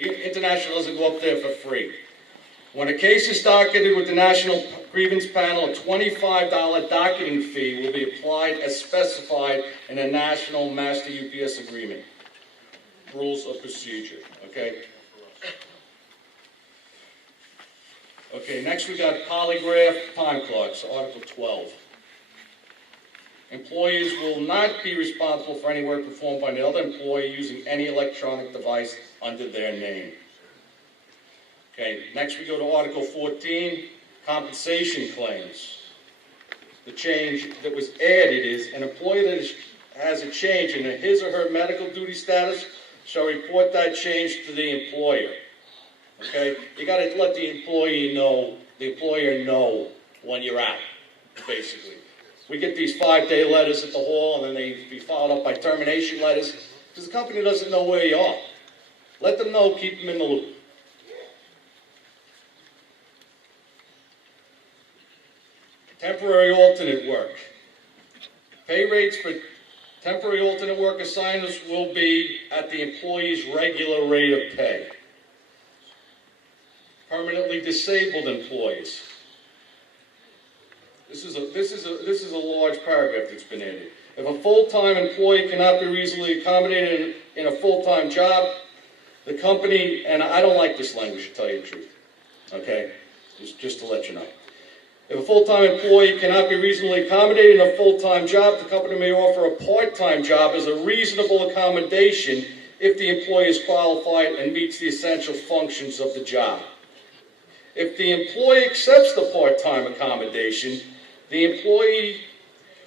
International doesn't go up there for free. When a case is docketed with the National Grievance Panel, a $25 docketing fee will be applied as specified in a National Master UPS Agreement. Rules of procedure, okay? Okay, next we got polygraph time clocks, Article 12. Employees will not be responsible for any work performed by another employee using any electronic device under their name. Okay, next we go to Article 14, compensation claims. The change that was added is an employee that has a change in his or her medical duty status shall report that change to the employer. Okay, you got to let the employer know when you're out, basically. We get these 5-day letters at the hall, and then they be followed up by termination letters, because the company doesn't know where you are. Let them know, keep them in the loop. Temporary alternate work. Pay rates for temporary alternate work assignments will be at the employee's regular rate of pay. Permanently disabled employees. This is a large paragraph that's been added. If a full-time employee cannot be reasonably accommodated in a full-time job, the company, and I don't like this language to tell you the truth, okay, just to let you know. If a full-time employee cannot be reasonably accommodated in a full-time job, the company may offer a part-time job as a reasonable accommodation if the employee is qualified and meets the essential functions of the job. If the employee accepts the part-time accommodation, the employee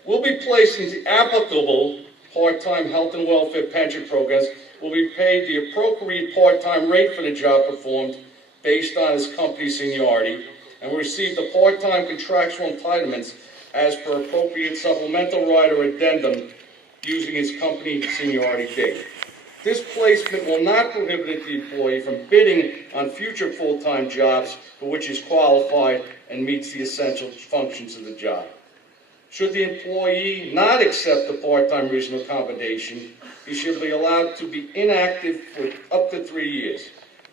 will be placed into the applicable part-time health and welfare pension programs, will be paid the appropriate part-time rate for the job performed based on his company seniority, and will receive the part-time contractual entitlements as per appropriate supplemental right or addendum using his company seniority date. This placement will not prohibit the employee from bidding on future full-time jobs for which he is qualified and meets the essential functions of the job. Should the employee not accept the part-time reasonable accommodation, he should be allowed to be inactive for up to 3 years.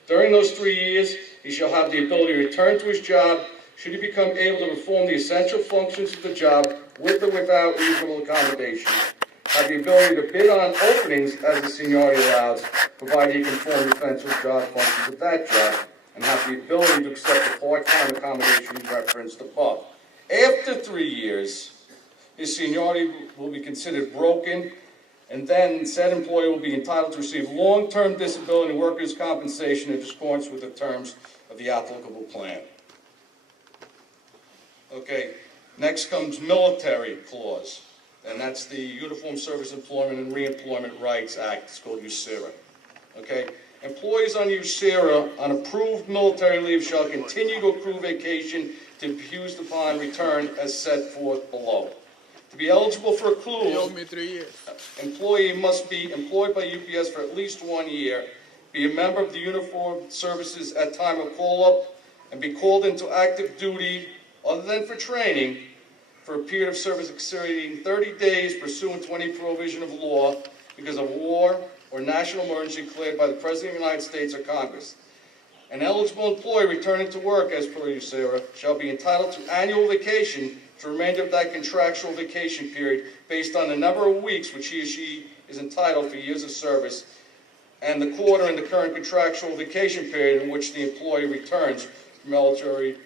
During those 3 years, he shall have the ability to return to his job should he become able to perform the essential functions of the job with or without reasonable accommodation, have the ability to bid on openings as the seniority allows, provided he can perform the essential job functions of that job, and have the ability to accept the part-time accommodation referenced above. After 3 years, his seniority will be considered broken, and then said employee will be entitled to receive long-term disability and workers' compensation in accordance with the terms of the applicable plan. Okay, next comes military clause, and that's the Uniform Service Employment and Reemployment Rights Act. It's called USERA. Okay, employees on USERA on approved military leave shall continue to accrue vacation to be used upon return as set forth below. To be eligible for accrual, employee must be employed by UPS for at least 1 year, be a member of the Uniformed Services at time of call-up, and be called into active duty, other than for training, for a period of service exceeding 30 days pursuant to any provision of law because of war or national emergency declared by the President of the United States or Congress. An eligible employee returning to work as per USERA shall be entitled to annual vacation for the remainder of that contractual vacation period based on the number of weeks which he or she is entitled for years of service and the quarter in the current contractual vacation period in which the employee returns from military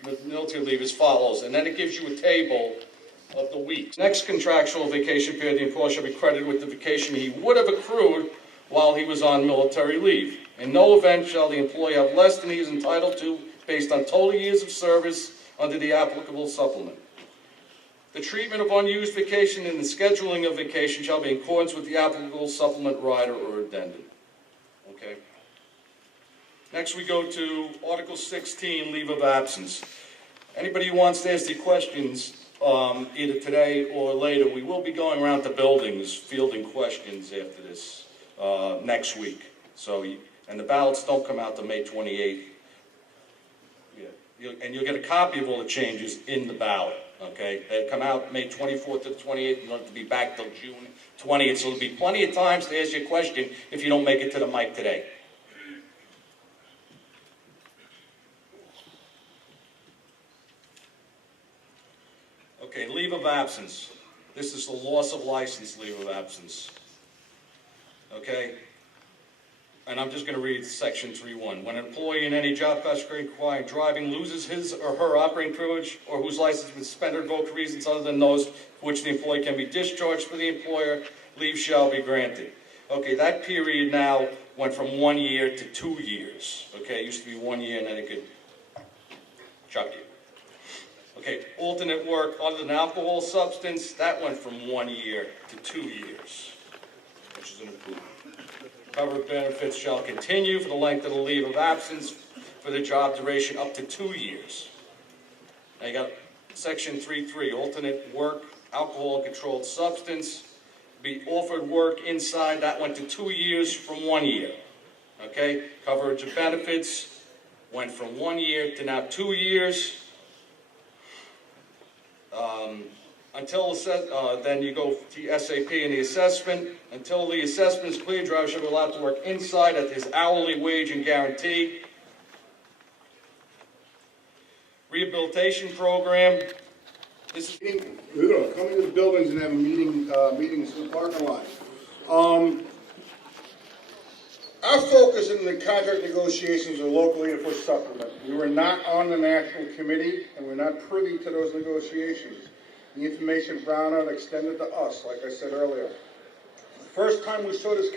leave as follows. And then it gives you a table of the weeks. Next contractual vacation period, the employee shall be credited with the vacation he would have accrued while he was on military leave. In no event shall the employee have less than he is entitled to based on total years of service under the applicable supplement. The treatment of unused vacation and the scheduling of vacation shall be in accordance with the applicable supplement rider or addendum. Okay. Next we go to Article 16, leave of absence. Anybody who wants to ask the questions, either today or later, we will be going around to buildings fielding questions after this next week. So, and the ballots don't come out till May 28th. Yeah. And you'll get a copy of all the changes in the ballot. Okay, they come out May 24th to the 28th. You don't have to be back till June 20th, so there'll be plenty of times to ask you a question if you don't make it to the mic today. of absence. This is the loss of license leave of absence. Okay? And I'm just going to read section 3.1. When an employee in any job classification requiring driving loses his or her operating privilege, or whose license has been suspended or revoked for reasons other than those for which the employee can be discharged for the employer, leave shall be granted. Okay, that period now went from 1 year to 2 years. Okay, it used to be 1 year and then it could chuck you. Okay, alternate work other than alcohol substance, that went from 1 year to 2 years, which is an improvement. Covered benefits shall continue for the length of the leave of absence for the job duration up to 2 years. Now you got section 3.3, alternate work, alcohol controlled substance, be offered work inside, that went to 2 years from 1 year. Okay, coverage of benefits went from 1 year to now 2 years. Then you go to SAP and the assessment. Until the assessment is clear, driver shall be allowed to work inside at his hourly wage and guarantee. Rehabilitation program. This is come into the buildings and have meetings in the parking lot. Our focus in the contract negotiations are locally to push supplement. We were not on the national committee, and we're not privy to those negotiations. The information brownout extended to us, like I said earlier. The first time we saw this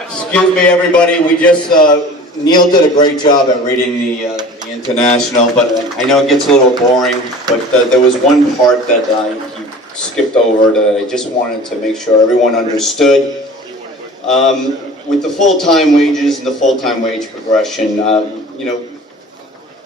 Excuse me, everybody. We just Neil did a great job at reading the international, but I know it gets a little boring. But there was one part that he skipped over that I just wanted to make sure everyone understood. With the full-time wages and the full-time wage progression,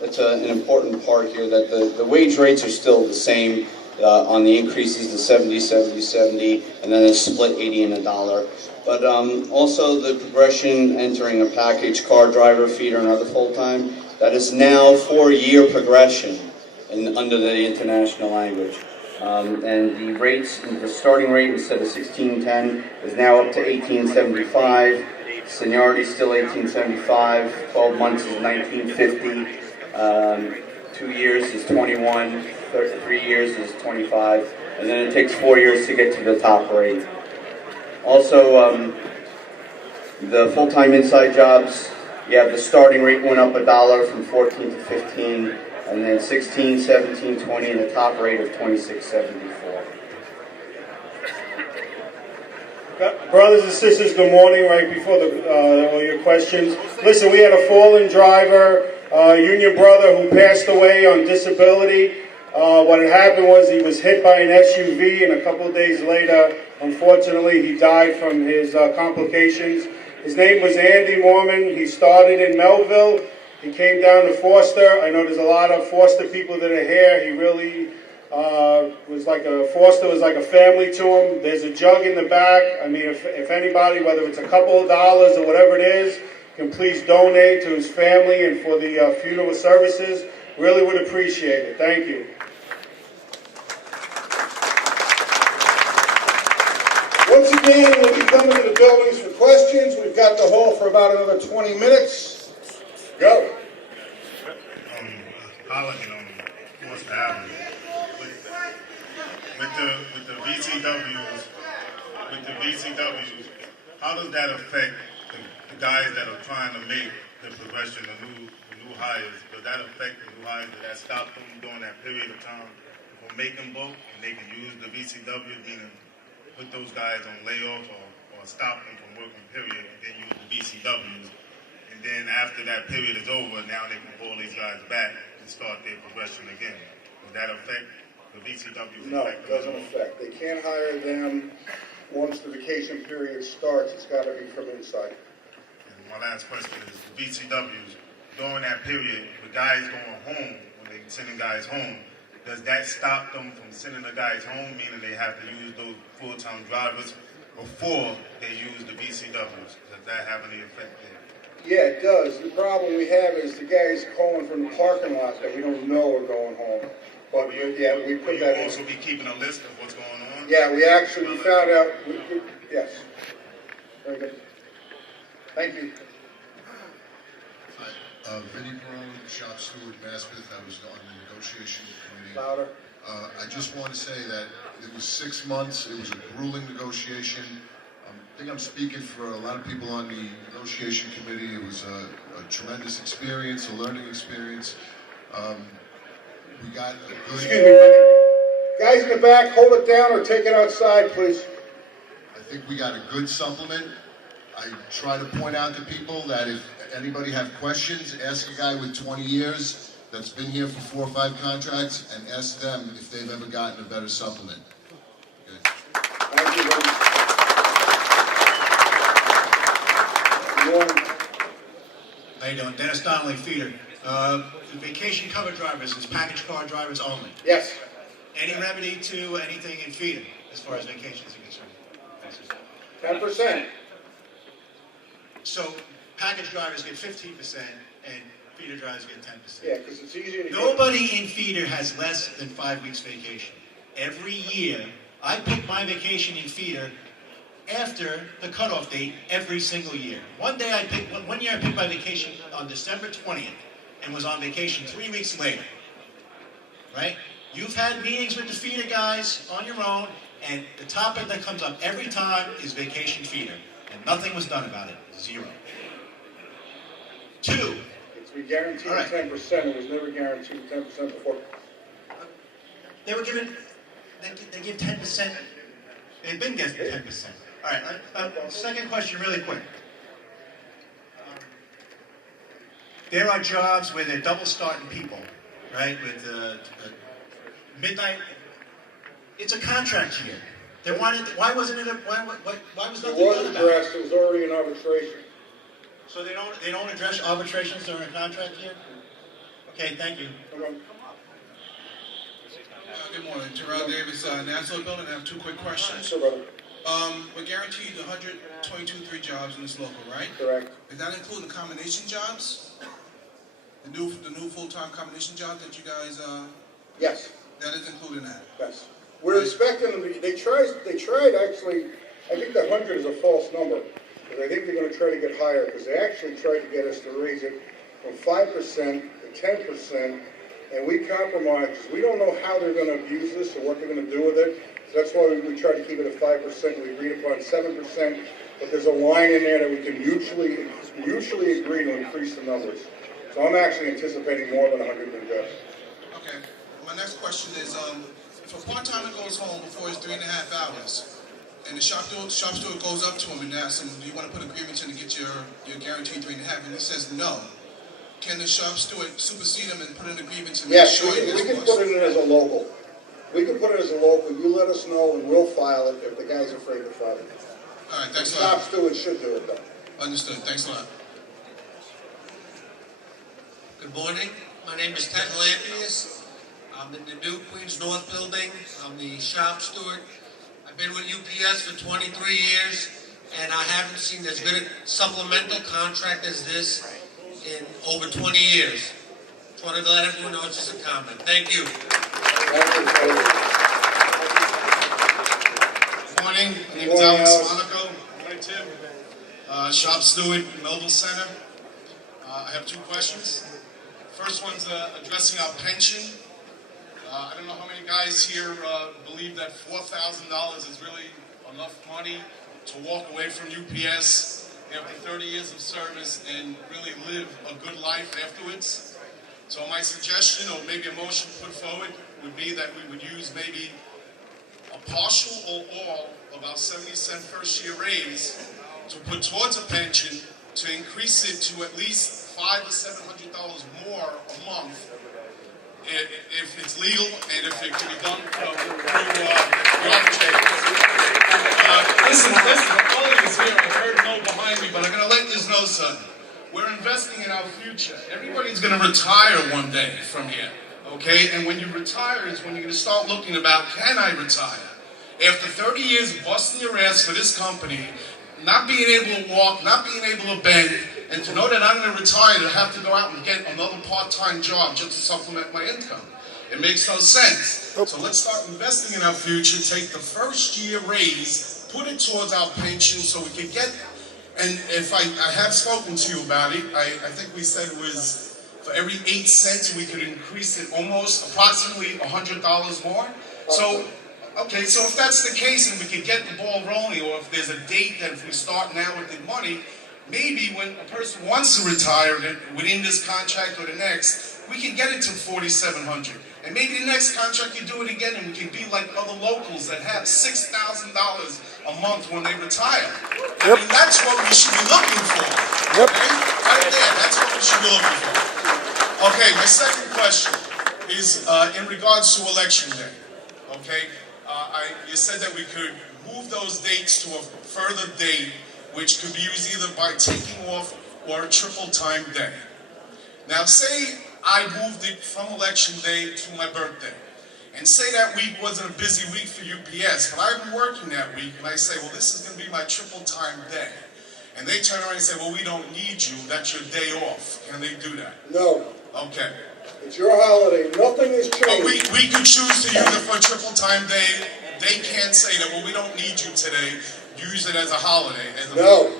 that's an important part here, that the wage rates are still the same on the increases, the 70, 70, 70, and then a split 80 and $1. But also the progression entering a package, car driver, feeder, and other full-time, that is now 4-year progression under the international language. And the rates, the starting rate instead of 1610 is now up to 1875. Seniority still 1875. 12 months is 1950. 2 years is 21. 3 years is 25. And then it takes 4 years to get to the top rate. Also, the full-time inside jobs, you have the starting rate went up $1 from 14 to 15. And then 16, 17, 20, and the top rate of 26.74. Brothers and sisters, good morning. Right before all your questions. Listen, we had a fallen driver, union brother who passed away on disability. What had happened was he was hit by an SUV, and a couple of days later, unfortunately, he died from his complications. His name was Andy Mormon. He started in Melville. He came down to Foster. I know there's a lot of Foster people that are here. He really Foster was like a family to him. There's a jug in the back. I mean, if anybody, whether it's a couple of dollars or whatever it is, can please donate to his family and for the funeral services, really would appreciate it. Thank you. Once again, we'll be coming to the buildings for questions. We've got the hall for about another 20 minutes. Go. Apology on what's happening. With the VCWs, how does that affect the guys that are trying to make the progression, the new hires? Does that affect the new hires? Does that stop them during that period of time from making bulk, and they can use the VCW, meaning put those guys on layoff or stop them from working, period, and then use the VCWs? And then after that period is over, now they can pull these guys back and start their progression again. Does that affect the VCW? No, it doesn't affect. They can't hire them once the vacation period starts. It's got to be from inside. And my last question is, the VCWs, during that period, the guys going home, when they're sending guys home, does that stop them from sending the guys home, meaning they have to use those full-time drivers before they use the VCWs? Does that have any effect there? Yeah, it does. The problem we have is the guys calling from the parking lot that we don't know are going home. But we put that in. Will you also be keeping a list of what's going on? Yeah, we actually found out. Yes. Very good. Thank you. Vinnie Perone, shop steward, Maspeth. I was on the negotiation committee. Louder. I just want to say that it was 6 months. It was a grueling negotiation. I think I'm speaking for a lot of people on the negotiation committee. It was a tremendous experience, a learning experience. We got a good... Excuse me. Guys in the back, hold it down or take it outside, please. I think we got a good supplement. I try to point out to people that if anybody have questions, ask a guy with 20 years that's been here for 4 or 5 contracts and ask them if they've ever gotten a better supplement. Okay. Thank you very much. How you doing? Dennis Donnelly, feeder. Vacation cover drivers is package car drivers only. Yes. Any remedy to anything in feeder as far as vacations are concerned? 10%. So package drivers get 15% and feeder drivers get 10%. Yeah, because it's easier to Nobody in feeder has less than 5 weeks vacation. Every year, I pick my vacation in feeder after the cutoff date every single year. One year I picked my vacation on December 20th and was on vacation 3 weeks later. Right? You've had meetings with the feeder guys on your own, and the topic that comes up every time is vacation feeder. And nothing was done about it. 0. 2. We guaranteed 10%. It was never guaranteed 10% before. They were given, they give 10%. They've been getting 10%. All right, second question really quick. There are jobs where they're double starting people, right, with midnight. It's a contract year. They wanted, why wasn't it, why was nothing done about it? It was addressed, it was already in arbitration. So they don't address arbitrations during a contract year? Okay, thank you. Good morning, Terrell Davis, Nassau Building. I have 2 quick questions. Sure, brother. We're guaranteed 122 jobs in this local, right? Correct. Does that include the combination jobs? The new full-time combination job that you guys, Yes. that is included in that? Yes. We're expecting them to, they tried actually, I think the 100 is a false number. Because I think they're going to try to get higher, because they actually tried to get us to raise it from 5% to 10%, and we compromised, because we don't know how they're going to abuse this or what they're going to do with it. So that's why we tried to keep it at 5%. We agreed upon 7%, but there's a line in there that we can mutually agree to increase the numbers. So I'm actually anticipating more than 100 than just. Okay. My next question is, if a part-timer goes home before his 3.5 hours, and the shop steward goes up to him and asks him, do you want to put agreements in to get your guaranteed 3.5? And he says no. Can the shop steward supersede him and put in agreements and make sure he we gets can put it in as a local. We can put it as a local. You let us know and we'll file it if the guy's afraid to file it. All right, thanks The a lot. shop steward should do it though. Understood. Thanks a lot. Good morning. My name is Ted Lampius. I'm in the new Queens North building. I'm the shop steward. I've been with UPS for 23 years, and I haven't seen as good a supplemental contract as this in over 20 years. Just wanted to let everyone know it's just a comment. Thank you. Good morning. My name is Alex Monaco. Hi, Tim. Shop steward, Melville Center. I have 2 questions. First one's addressing our pension. I don't know how many guys here believe that $4,000 is really enough money to walk away from UPS after 30 years of service and really live a good life afterwards. So my suggestion, or maybe a motion put forward, would be that we would use maybe a partial or all of our 70-cent first-year raise to put towards a pension to increase it to at least $500 to $700 more a month, if it's legal and if it can be done through the arbitrators. Listen, all of us here, I've heard no behind me, but I'm going to let this know, son. We're investing in our future. Everybody's going to retire one day from here, okay? And when you retire is when you're going to start looking about, can I retire? After 30 years of busting your ass for this company, not being able to walk, not being able to bend, and to know that I'm going to retire to have to go out and get another part-time job just to supplement my income. It makes no sense. So let's start investing in our future, take the first year raise, put it towards our pension so we can get And if I have spoken to you about it, I think we said it was for every 8 cents we could increase it almost approximately $100 more. So, okay, so if that's the case and we could get the ball rolling, or if there's a date that if we start now with the money, maybe when a person wants to retire within this contract or the next, we can get it to $4,700. And maybe the next contract you do it again and we can be like other locals that have $6,000 a month when they retire. I mean, that's what we should be looking for. Yep. Okay? Right there, that's what we should be looking for. Okay, my second question is in regards to Election Day. Okay, you said that we could move those dates to a further date, which could be used either by taking off or a triple time day. Now, say I moved it from Election Day to my birthday, and say that week wasn't a busy week for UPS, but I've been working that week, and I say, well, this is going to be my triple time day. And they turn around and say, well, we don't need you, that's your day off. Can they do that? No. Okay. It's your holiday. Nothing has changed. We could choose to use it for a triple time day. They can't say that, well, we don't need you today. Use it as a holiday. No. Okay.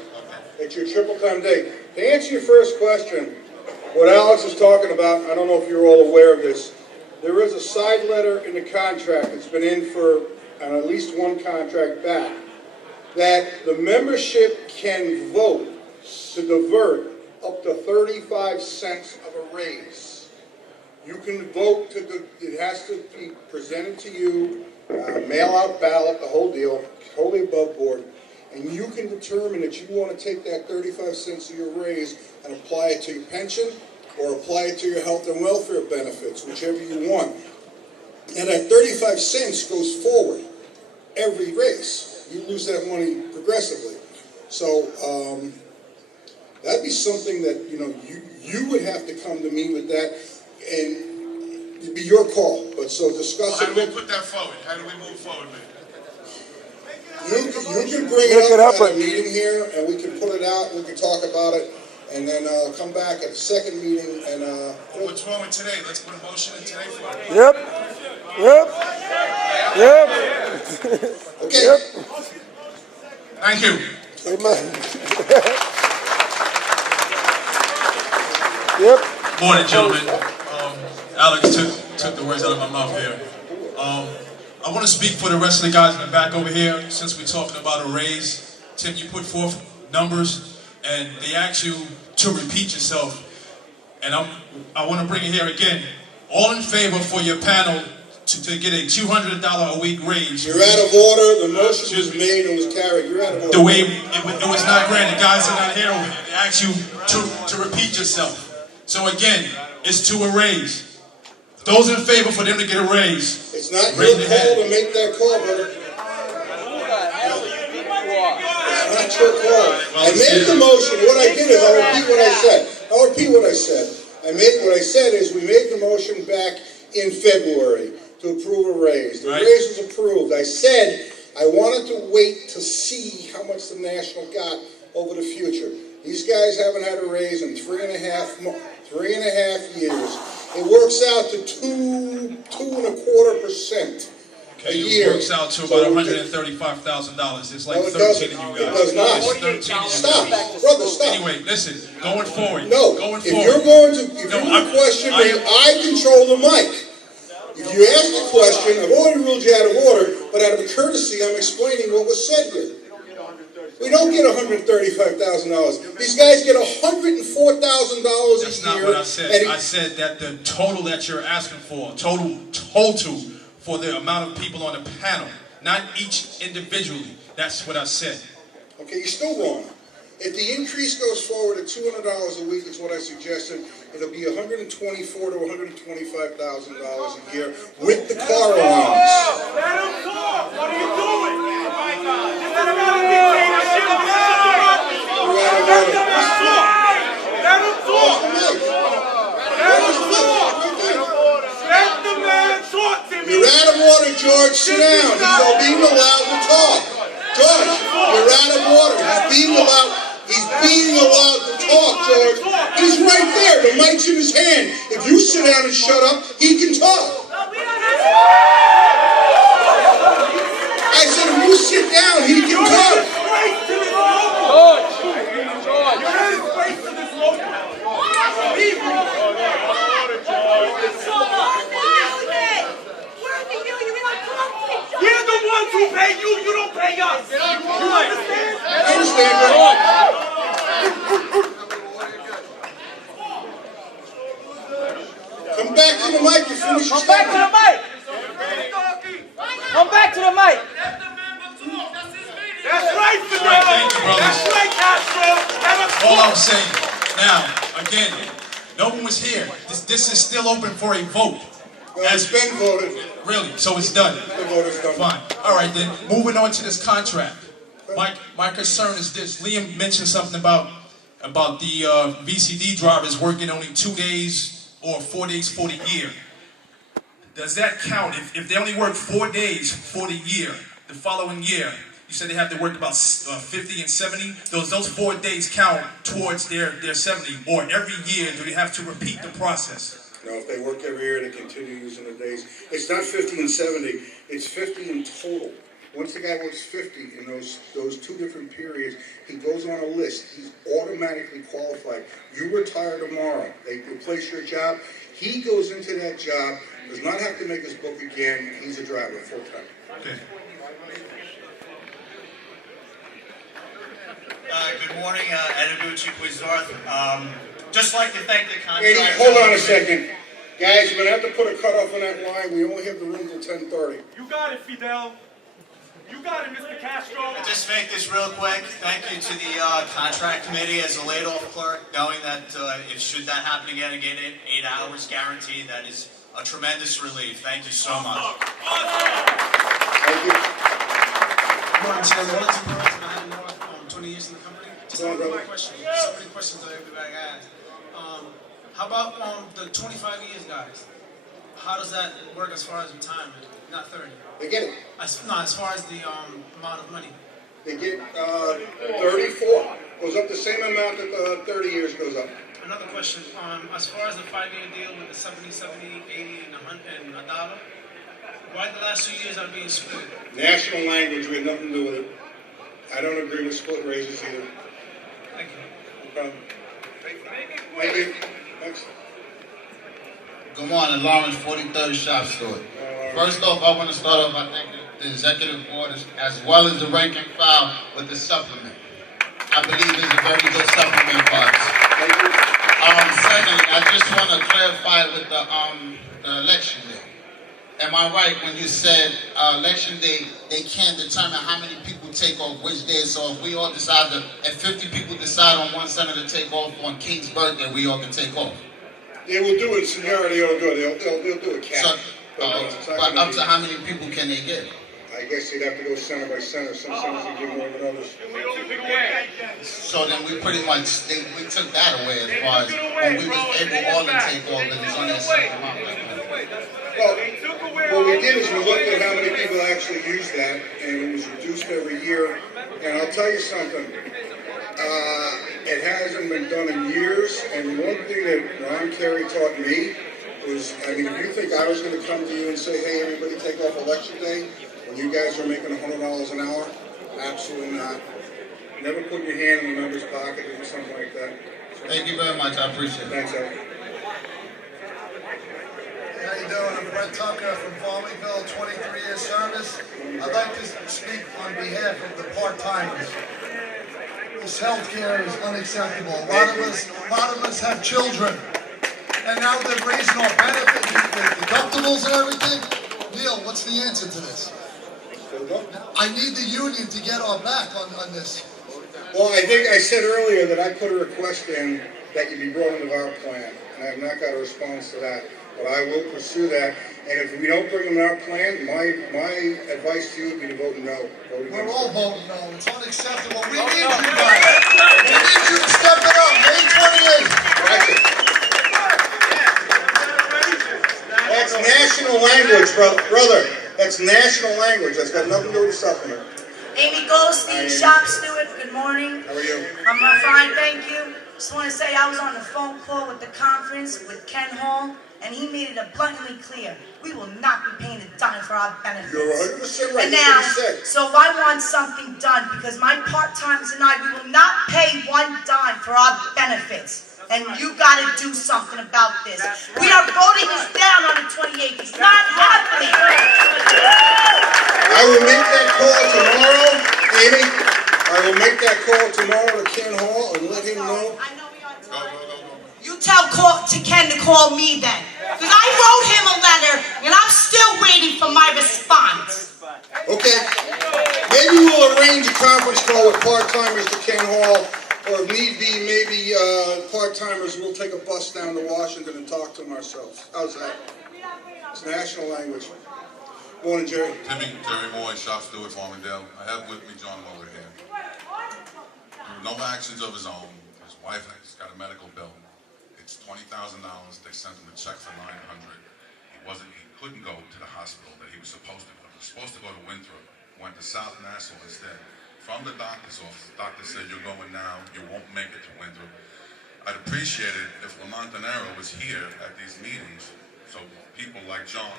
It's your triple time day. To answer your first question, what Alex is talking about, I don't know if you're all aware of this, there is a side letter in the contract that's been in for at least one contract back, that the membership can vote to divert up to 35 cents of a raise. You can vote it has to be presented to you, mail-out ballot, the whole deal, totally above board, and you can determine that you want to take that 35 cents of your raise and apply it to your pension or apply it to your health and welfare benefits, whichever you want. And that 35 cents goes forward every raise. You lose that money progressively. So that'd be something that you would have to come to me with that, and it'd be your call. But so discuss How it. do we put that forward? How do we move forward with it? You can bring it up at a meeting here, and we can put it out, we can talk about it, and then come back at the second meeting and... What's wrong with today? Let's put a motion in today for it. Yep. Okay. Yep. Thank you. Amen. Yep. Morning, gentlemen. Alex took the words out of my mouth here. I want to speak for the rest of the guys in the back over here, since we're talking about a raise. Tim, you put forth numbers, and they ask you to repeat yourself. And I want to bring it here again. All in favor for your panel to get a $200 a week raise. You're out of order. The motion was made and was carried. You're out of order. The way it was not granted. Guys are not here over here. They ask you to repeat yourself. So again, it's to a raise. Those in favor for them to get a raise. It's not your call to make that call, brother. It's not your call. I made the motion. What I did is I'll repeat what I said. What I said is we made the motion back in February to approve a raise. The raise was approved. I said I wanted to wait to see how much the National got over the future. These guys haven't had a raise in 3.5 years. It works out to 2.25% a year. It works out to about $135,000. It's like 13 of you guys. It does not. Stop, brother, stop. Anyway, listen, going forward. No, going if forward. you're going to question me, I control the mic. If you ask the question, I've already ruled you out of order, but out of courtesy, I'm explaining what was said here. We don't get $135,000. These guys get $104,000 a year. That's not what I said. I said that the total that you're asking for, total for the amount of people on the panel, not each individually. That's what I said. Okay, you're still wrong. If the increase goes forward at $200 a week, is what I suggested, it'll be $124,000 to $125,000 a year with the car allowance. Let him talk! What are you doing? Oh my God! This is not a dictatorship! Let him talk! Let him talk! Let the man talk to me! You're out of order, George. Sit down. He's being allowed to talk. George, you're out of order. He's being allowed to talk, George. He's right there. The mic's in his hand. If you sit down and shut up, he can talk. I said if you sit down, he can talk. Come back to the mic. Come back to the mic. That's right, Fidel. Thank you, brothers. That's right, Castro. All I'm saying, now, again, no one was here. This is still open for a vote. It's been voted. Really? So it's done? The vote is done. Fine. All right, then, moving on to this contract. My concern is this. Liam mentioned something about the VCD drivers working only 2 days or 4 days for the year. Does that count? If they only work 4 days for the year, the following year, you said they have to work about 50 and 70. Those 4 days count towards their 70, or every year do they have to repeat the process? No, if they work every year, they continue using the days. It's not 50 and 70. It's 50 in total. Once the guy works 50 in those 2 different periods, he goes on a list. He's automatically qualified. You retire tomorrow. They replace your job. He goes into that job, does not have to make his book again. He's a driver full time. Okay. Good morning, Ed Aguchi, Queens North. Just like to thank the contractor. Eddie, hold on a second. Guys, you're going to have to put a cutoff on that line. We only have the room till 10:30. You got it, Fidel. You got it, Mr. Castro. I'll just make this real quick. Thank you to the contract committee as a laid-off clerk, knowing that if should that happen again and get 8 hours guaranteed, that is a tremendous relief. Thank you so much. Thank you. Good morning, Chairman. Let's go to Manhattan North, 20 years in the company. Just one quick question. So many questions that everybody asked. How about the 25 years, guys? How does that work as far as retirement? Not 30. They get it. As far as the amount of money. They get 34. Goes up the same amount that the 30 years goes up. Another question. As far as the 5-year deal with the 70, 80, and $100, why the last 2 years are being split? National language, we have nothing to do with it. I don't agree with split raises either. Thank you. No problem. Thank you. Next. Good morning, Lawrence, 43rd Shop Stewart. First off, I want to start off by thanking the executive board as well as the rank and file with the supplement. I believe it's a very good supplement for us. Secondly, I just want to clarify with the election day. Am I right when you said election day, they can't determine how many people take off which day? So if we all decide if 50 people decide on one senator to take off on King's birthday, we all can take off? They will do it, seniority, they'll do a cap. But up to how many people can they get? I guess you'd have to go center by center. Some centers will give more than others. So then we pretty much, we took that away as far as when we was able all to take off and it's only a certain amount. Well, what we did is we looked at how many people actually use that, and it was reduced every year. And I'll tell you something, it hasn't been done in years, and one thing that Ron Carey taught me was, I mean, if you think I was going to come to you and say, hey, everybody take off election day, when you guys are making $100 an hour, absolutely not. Never put your hand in the member's pocket or something like that. Thank you very much, I appreciate it. Thanks, Ed. How you doing? I'm Brett Tucker from Farmingville, 23 years service. I'd like to speak on behalf of the part-timers. This health care is unacceptable. A lot of us have children. And now they're raising our benefits, the deductibles and everything. Neil, what's the answer to this? I need the union to get our back on this. Well, I think I said earlier that I put a request in that you be brought into our plan, and I have not got a response to that. But I will pursue that, and if we don't bring them in our plan, my advice to you would be to vote no. We're all voting no. It's unacceptable. We need you guys. We need you to step it up. May 28th. That's national language, brother. That's national language. That's got nothing to do with the supplement. Amy Goldstein, shop steward. Good morning. How are you? I'm fine, thank you. Just want to say I was on the phone call with the conference with Ken Hall, and he made it abundantly clear we will not be paying a dime for our benefits. You're 100% right. And now, so if I want something done, because my part-timers and I, we will not pay one dime for our benefits. And you got to do something about this. We are voting this down on the 28th. It's not happening. I will make that call tomorrow, Amy. I will make that call tomorrow to Ken Hall and let him know. I know we are. You tell Ken to call me then. Because I wrote him a letter, and I'm still waiting for my response. Okay. Maybe we'll arrange a conference call with part-timers to Ken Hall, or if need be, maybe part-timers will take a bus down to Washington and talk to them ourselves. How's that? It's national language. Morning, Jerry. Jerry Moore, shop steward, Farmingdale. I have with me John over here. Through no actions of his own, his wife has got a medical bill. It's $20,000. They sent him a check for $900. He couldn't go to the hospital that he was supposed to go. He was supposed to go to Winthrop. Went to South Nassau instead. From the doctor's office, the doctor said, "You're going now. You won't make it to Winthrop." I'd appreciate it if Lamontanero was here at these meetings, so people like John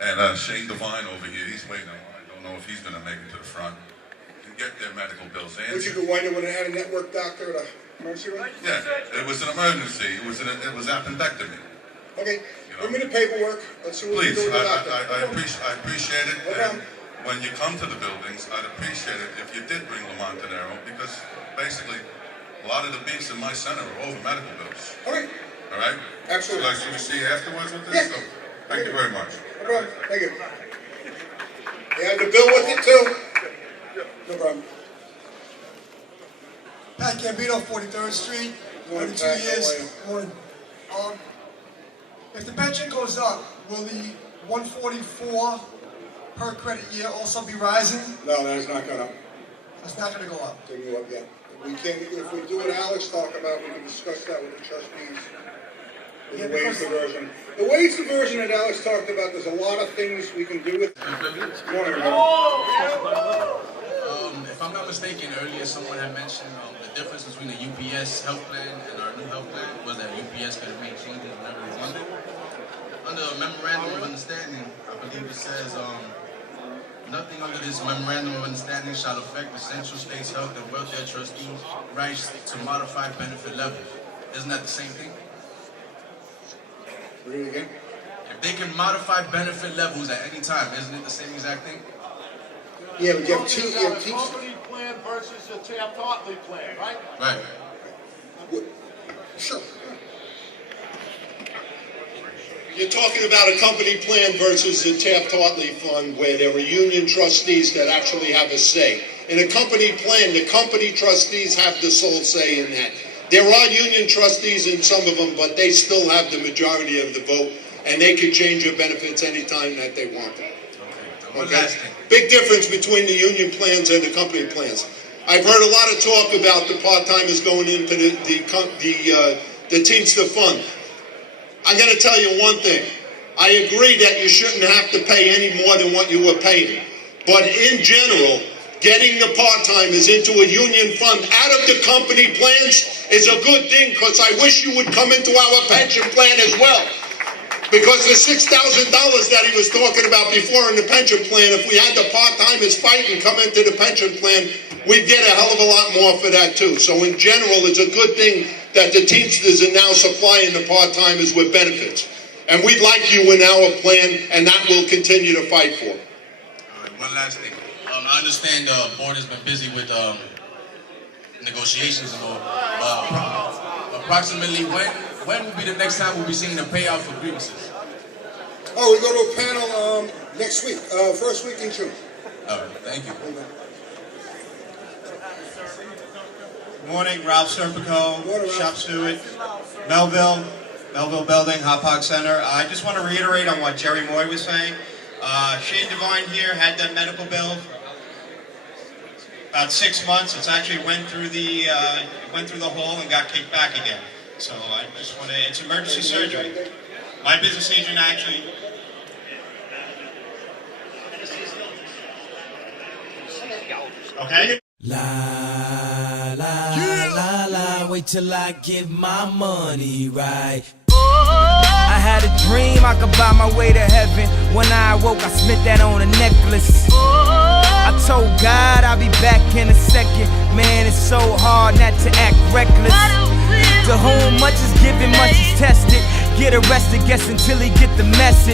and Shane Devine over here, he's waiting. I don't know if he's going to make it to the front, can get their medical bills answered. Would you go wind up with an out-of-network doctor at a emergency room? Yeah, it was an emergency. It was appendectomy. Okay, give me the paperwork. Let's see what we can do with the doctor. I appreciate it. And when you come to the buildings, I'd appreciate it if you did bring Lamontanero, because basically a lot of the beefs in my center are over medical bills. Okay. All right? Absolutely. Should we see you afterwards with this? Yeah. So, thank you very much. No problem. Thank you. You had the bill with you too? No problem. Pat Gambino, 43rd Street, 32 years. Morning. If the pension goes up, will the 144 per credit year also be rising? No, that is not going to. It's not going to go up. Didn't go up yet. We can, if we do what Alex talked about, we can discuss that with the trustees. With the wage diversion. The wage diversion that Alex talked about, there's a lot of things we can do with it. Morning, if I'm not mistaken, earlier someone had mentioned the difference between the UPS health plan and our new health plan was that UPS could have made changes whenever it wanted. Under a memorandum of understanding, I believe it says, nothing under this memorandum of understanding shall affect the Central States Health and Welfare Trustees' rights to modify benefit levels. Isn't that the same thing? Read it again. If they can modify benefit levels at any time, isn't it the same exact thing? Yeah, but you have two. Company plan versus a Taft-Hartley plan, right? Right. Sure. You're talking about a company plan versus a Taft-Hartley fund where there are union trustees that actually have a say. In a company plan, the company trustees have the sole say in that. There are union trustees in some of them, but they still have the majority of the vote, and they can change your benefits anytime that they want. Okay? Big difference between the union plans and the company plans. I've heard a lot of talk about the part-timers going into the Teamster Fund. I'm going to tell you one thing. I agree that you shouldn't have to pay any more than what you were paying. But in general, getting the part-timers into a union fund out of the company plans is a good thing, because I wish you would come into our pension plan as well. Because the $6,000 that he was talking about before in the pension plan, if we had the part-timers fight and come into the pension plan, we'd get a hell of a lot more for that too. So in general, it's a good thing that the Teamsters are now supplying the part-timers with benefits. And we'd like you in our plan, and that we'll continue to fight for. All right, one last thing. I understand the board has been busy with negotiations and all. Approximately when will be the next time we'll be seeing the payout for grievances? Oh, we go to a panel next week, first week in June. All right, thank you. Morning, Ralph Serpico, shop steward, Melville Building, Hop Center. I just want to reiterate on what Jerry Moy was saying. Shane Devine here had that medical bill for about 6 months. It's actually went through the hole and got kicked back again. So I just want to, it's emergency surgery. My business agent actually. Okay. La la la la, wait till I get my money right. I had a dream I could buy my way to heaven. When I awoke, I spent that on a necklace. I told God I'll be back in a second. Man, it's so hard not to act reckless. To whom much is given, much is tested. Get arrested, guess until he get the message.